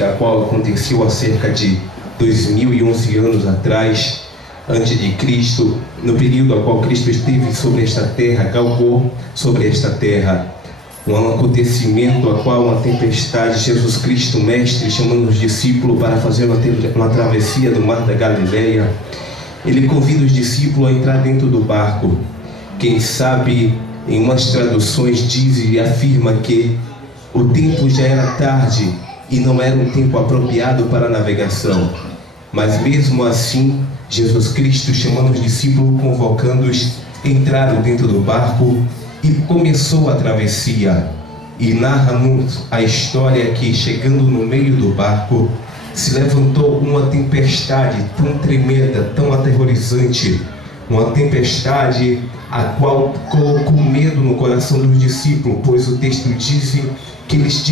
a qual aconteceu há cerca de 2011 anos atrás, antes de Cristo, no período ao qual Cristo esteve sobre esta terra, galgou sobre esta terra. Um acontecimento a qual uma tempestade, Jesus Cristo, mestre, chamando os discípulos para fazer uma travessia do mar da Galileia, ele convida os discípulos a entrar dentro do barco. Quem sabe, em umas traduções diz e afirma que o tempo já era tarde e não era um tempo apropriado para a navegação. Mas mesmo assim, Jesus Cristo, chamando os discípulos, convocando-os, entraram dentro do barco e começou a travessia. E narra-nos a história que, chegando no meio do barco, se levantou uma tempestade tão tremenda, tão aterrorizante, uma tempestade a qual colocou medo no coração dos discípulos, pois o texto diz que eles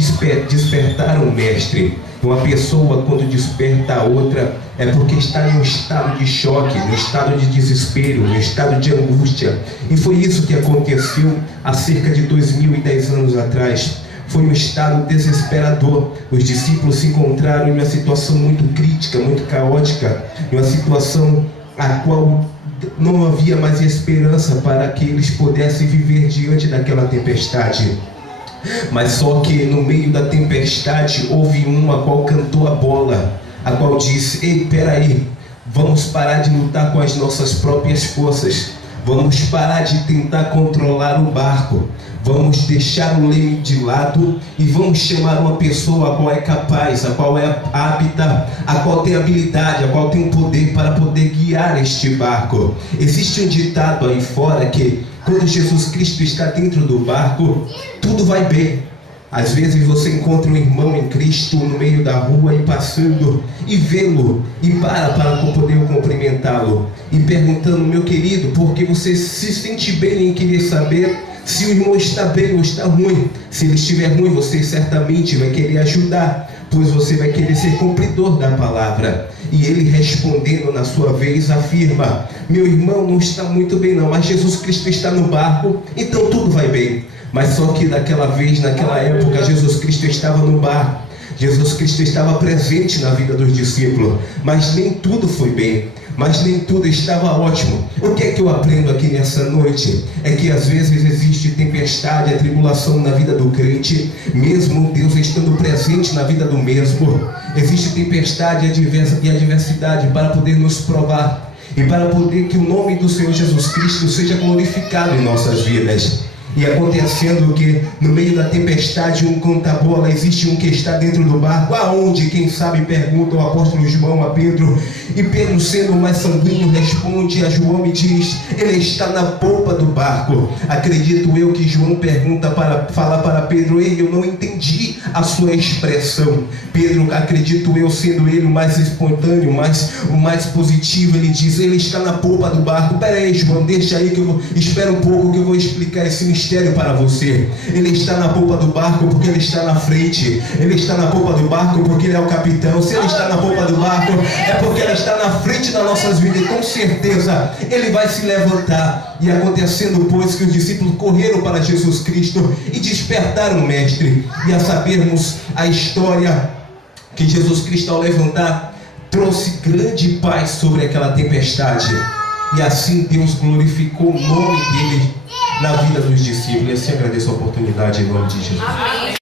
despertaram o mestre. Uma pessoa, quando desperta a outra, é porque está em um estado de choque, no estado de desespero, no estado de angústia. E foi isso que aconteceu há cerca de 2010 anos atrás. Foi um estado desesperador. Os discípulos se encontraram em uma situação muito crítica, muito caótica, em uma situação a qual não havia mais esperança para que eles pudessem viver diante daquela tempestade. Mas só que no meio da tempestade houve uma a qual cantou a bola, a qual disse: ei, peraí, vamos parar de lutar com as nossas próprias forças, vamos parar de tentar controlar o barco, vamos deixar o leme de lado e vamos chamar uma pessoa a qual é capaz, a qual é apta, a qual tem habilidade, a qual tem poder para poder guiar este barco. Existe um ditado aí fora que quando Jesus Cristo está dentro do barco, tudo vai bem. Às vezes você encontra um irmão em Cristo no meio da rua e passando e vê-lo e para poder cumprimentá-lo e perguntando: meu querido, porque você se sente bem em querer saber se o irmão está bem ou está ruim. Se ele estiver ruim, você certamente vai querer ajudar, pois você vai querer ser cumpridor da palavra. E ele, respondendo na sua vez, afirma: meu irmão não está muito bem não, mas Jesus Cristo está no barco, então tudo vai bem. Mas só que naquela vez, naquela época, Jesus Cristo estava no barco, Jesus Cristo estava presente na vida dos discípulos, mas nem tudo foi bem, mas nem tudo estava ótimo. O que é que eu aprendo aqui nessa noite? É que às vezes existe tempestade, a tribulação na vida do crente, mesmo Deus estando presente na vida do mesmo. Existe tempestade e adversidade para poder nos provar e para poder que o nome do Senhor Jesus Cristo seja glorificado em nossas vidas. E acontecendo que no meio da tempestade um canta a bola, existe um que está dentro do barco. Aonde? Quem sabe? Pergunta o apóstolo João a Pedro. E Pedro, sendo mais sanguíneo, responde a João e diz: ele está na polpa do barco. Acredito eu que João pergunta para falar para Pedro: ei, eu não entendi a sua expressão. Pedro, acredito eu, sendo ele o mais espontâneo, o mais positivo, ele diz: ele está na polpa do barco. Pera aí, João, deixa aí que eu espera um pouco que eu vou explicar esse mistério para você. Ele está na polpa do barco porque ele está na frente. Ele está na polpa do barco porque ele é o capitão. Se ele está na polpa do barco, é porque ele está na frente das nossas vidas. E com certeza ele vai se levantar. E acontecendo, pois, que os discípulos correram para Jesus Cristo e despertaram o mestre. E a sabermos a história que Jesus Cristo, ao levantar, trouxe grande paz sobre aquela tempestade. E assim Deus glorificou o nome dele na vida dos discípulos. E assim agradeço a oportunidade em nome de Jesus. Amém.